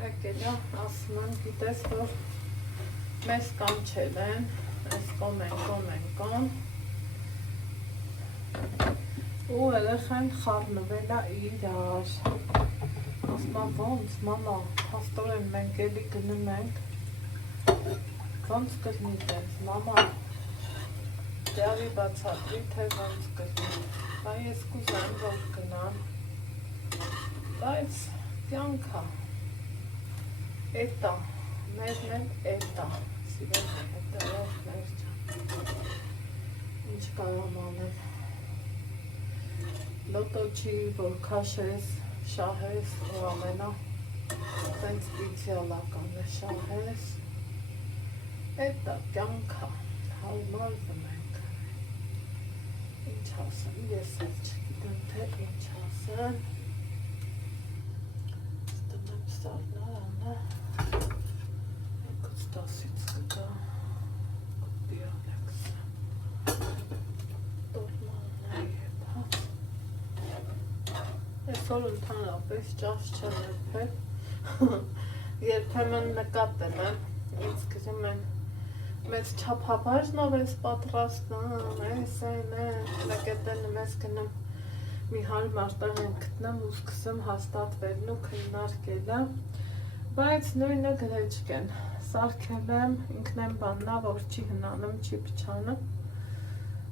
եկել է, ասում են գիտես, որ մեզ կանչել են, ես կոմեն, ու երեխան խառնվել է իրար, ասում են ոնց, մամա, փաստորեն մենք էլի գնում ենք, ոնց կլինի տենց, մամա, Դյավի բացատրի, թե ոնց կլինի, բա ես կուզեմ, որ գնամ, բայց կյանքա, էտա, մերն էլ էտա, սիրելի հետևորդներ ջան, ինչ կարամ անեմ, լոտո չի, որ քաշես, շահես, որ ամենա, տենց սպիցիալական է շահես, էտա կյանքա, հարմարվում ենք, ինչ ասեմ, ես էլ չգիտեմ, թե ինչ ասեմ, ստմեմ սարնարանը, եկոց 10-ից կգա, կպի Ալեքսը, տորմանն է եփած, այսօր ընդհանրապես ճաշ չեմ եփել, Երբեմն նկատել եմ, ինձ գրում են մեծ չափաբաժնով ես պատրաստում, ես այն է, նկետելը մեզ գնում մի հարմար տեղ են գտնեմ ու սկսեմ հաստատվելն ու քննարկելը, բայց նույնը գրեջկեն, սարքել եմ, ինքն եմ բաննա, որ չի հնանում, չի պչանում,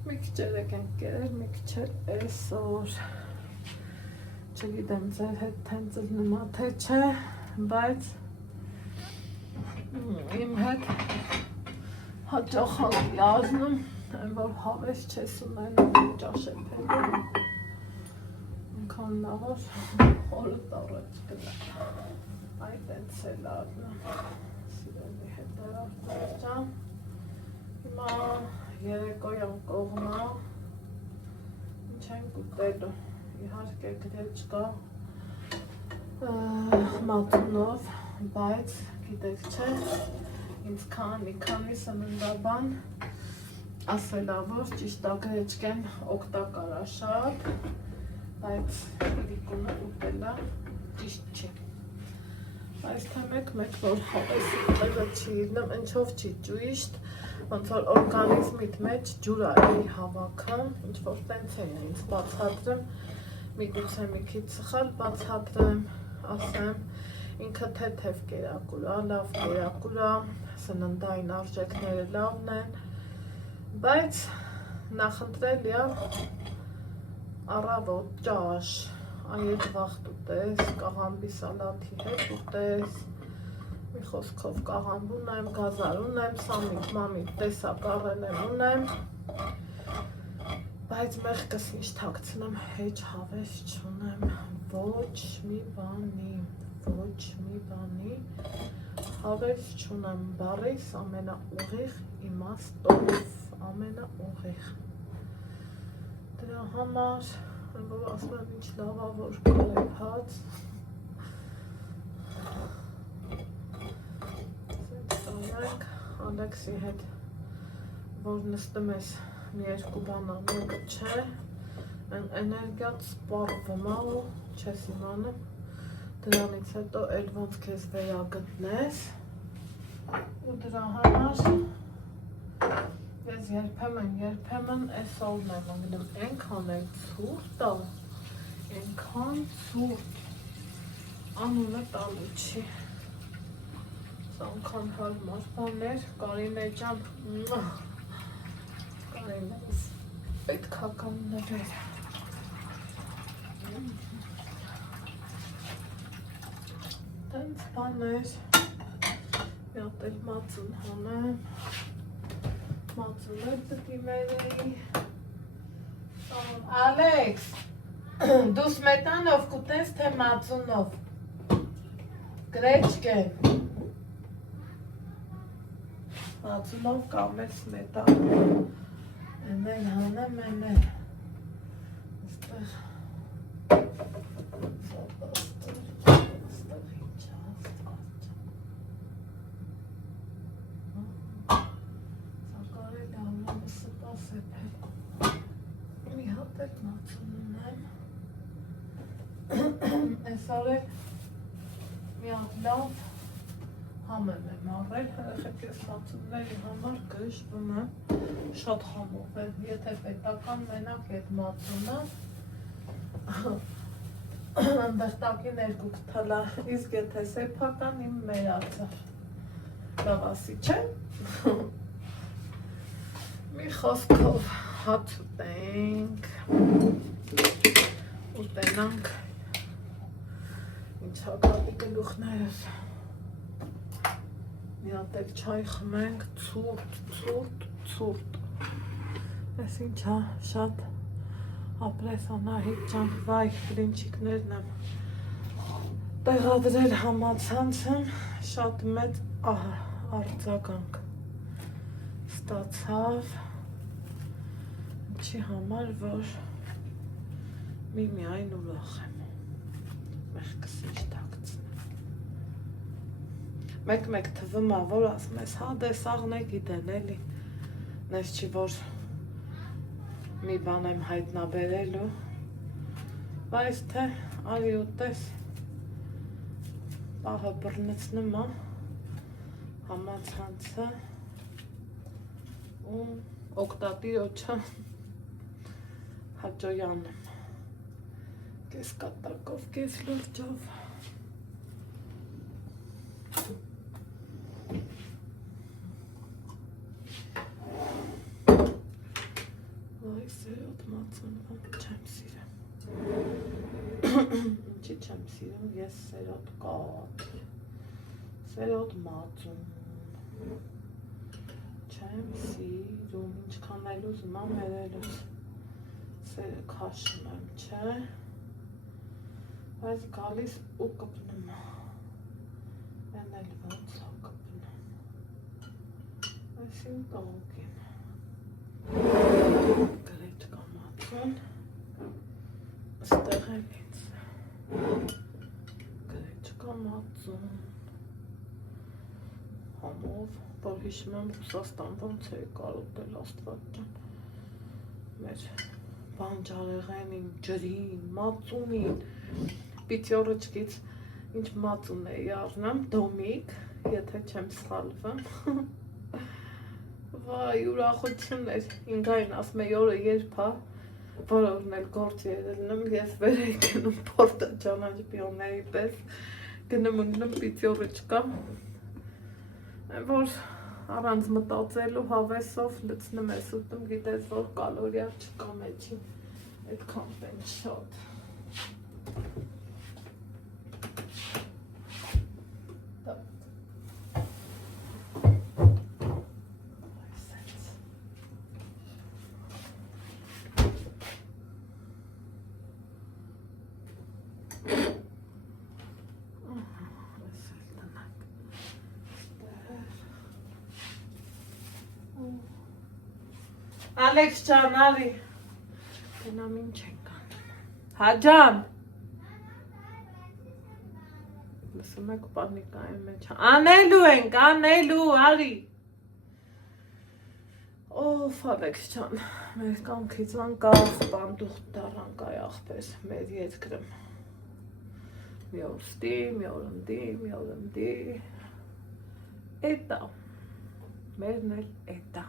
մի քիչ երեք ենք կերել, մի քիչ այսօր, չգիտեմ ձեր հետ թեն ծլնումա թե չէ, բայց իմ հետ հաճախակի ազնում, այն որ հավես չես ունենում ճաշեփելու, ինքան նավոր խորդ առաջ գնա, այդ ենց էլ ադնում, սիրելի հետարարտներ ճան, հիմա երեկոյան կողմա, ինչ են կուտելու, իհարկե գրեջկա մատունով, բայց գիտեք չէ, ինձ քանի սննդաբան ասելա, որ ճիշտ գրեջկեն օգտակար է շատ, բայց իրիկունը ուտելա ճիշտ չի։ Բայց թե մեկ որ հավեսի ուտելը չի իրնեմ, ընչով չի ճուիշտ, ոնց որ օրգանիզմիդ մեջ ջուր արի հավաքում, ինչ որ տենց են ինձ բացատրեմ, միգուցե մի քիչ սխալ բացատրեմ, ասեմ, ինքը թեթև կերակուր է, լավ կերակուր է, սննդային արժեքները լավն են, բայց նախընտրելի է առավոտ ճաշ, այետ վաղտ ուտես, կաղամբի սալաթի հետ ուտես, մի խոսքով կաղամբ ունեմ, գազար ունեմ, սամիտ, մամիտ, տեսակ առենեմ ունեմ, բայց մեղկս ինչ թաքցնեմ, հեչ հավես չունեմ, ոչ մի բանի, հավես չունեմ, բառիս ամենաուղիղ իմաստով, ամենաուղիղ։ Դրա համար, որ ասում եմ ինչ լավա, որ կարեփած, Ալեքսի հետ, որ նստում ես մի երկու բան ամենը չէ, էներգիատ սպառվում է ու չես իմանում, դրանից հետո էլ ոնց քեզ վերագտնես ու դրա համար ես երբեմն էսօրն եմ անգնում, ենքան էլ ցուրտ է, ենքան ցուրտ, անունը տալու չի, սանքան հարմար բաներ, Կարինե ջան, Կարինեից պետքա կաննվեր, տենց բաներ, մի հատ էլ մածուն հանեմ, մածուն էլ պտի մերեի, Ալեքս, դու սմետանով կուտես թե մածունով, գրեջկեն, մածունով կամ էլ սմետանով, են էլ հանեմ, են էլ, ստեղ, Այսօր էլ մի հատ լավ համեմ եմ առել, երեխեքիս մածունների համար գժվում եմ, շատ համով է, եթե պետական մենակ այդ մածունը, ընդեղ տակին երկու կթալա, իսկ եթե սեփական իմ մերացը, լավ ասի չէ, մի խոսքով հաց ուտենք, ուտենանք, ինչ հակատի գլուխներս, մի հատ էլ չայ խմենք, ցուրտ, ես ինչ հա, շատ ապրես Անահիտ ջան, վայ, բլինչիկներն եմ տեղադրել համացանցեմ, շատ մեծ արձագանք ստացավ, ինչի համար, որ միայն ուրախ եմ, մեղքս ինչ թաքցնեմ, մեկ թվում է, որ ասում ես, հա դե սաղն է գիտեն էլի, նես չի, որ մի բան եմ հայտնաբերելու, բայց թե արի ուտես, Պահը բռնեցնում է համացանցը ու օգտատիրոջը հաճոյանում կես կատակով, կես լրջով Այ սերոտ մածուն չեմ սիրեմ Ինչի չեմ սիրում, ես սերոտ կատ Սերոտ մածուն Չեմ սիրում, ինչքան այլ ուզում եմ երելուց Սերը քաշում եմ, չէ Բայց գալիս ու կպնում Են էլ ոնց է կպնում Այս իմ տողոքին Գրետ կամացուն Ստեղ եմ ինձ Գրետ կամացուն Համով, որ հիշում եմ Ռուսաստան ոնց էի կարոտել աստված ջան Մեր բանջարեղենին, ջրին, մածունին Պիթյորոջկից ինչ մածուն էի առնում, դոմիկ, եթե չեմ սխալվում Վայ, ուրախություն էր, ինգայն ասում էի օրը երբ է, որ օրն էլ գործ երելնում, ես վեր էի գնում պորտը ճանաչպիոնների պես, գնում ընգնում պիթյորոջկա, որ առանց մտածելու հավեսով լցնում ես ուտում, գիտես, որ կալորիա չկա մեջին, այդքան բեն շատ Ալեքս ջան, արի Գնամ ինչ ենք անում Հաջան Լսում եք պանիկայի մեջ Անելու ենք, անելու, արի Ով Ալեքս ջան Մեր կամքից անկավ պանդուխտ դառանկայ աղբեր Մեր ետքրմ Մի օր ստի, մի օր ընդի Էտա Մերն էլ էտա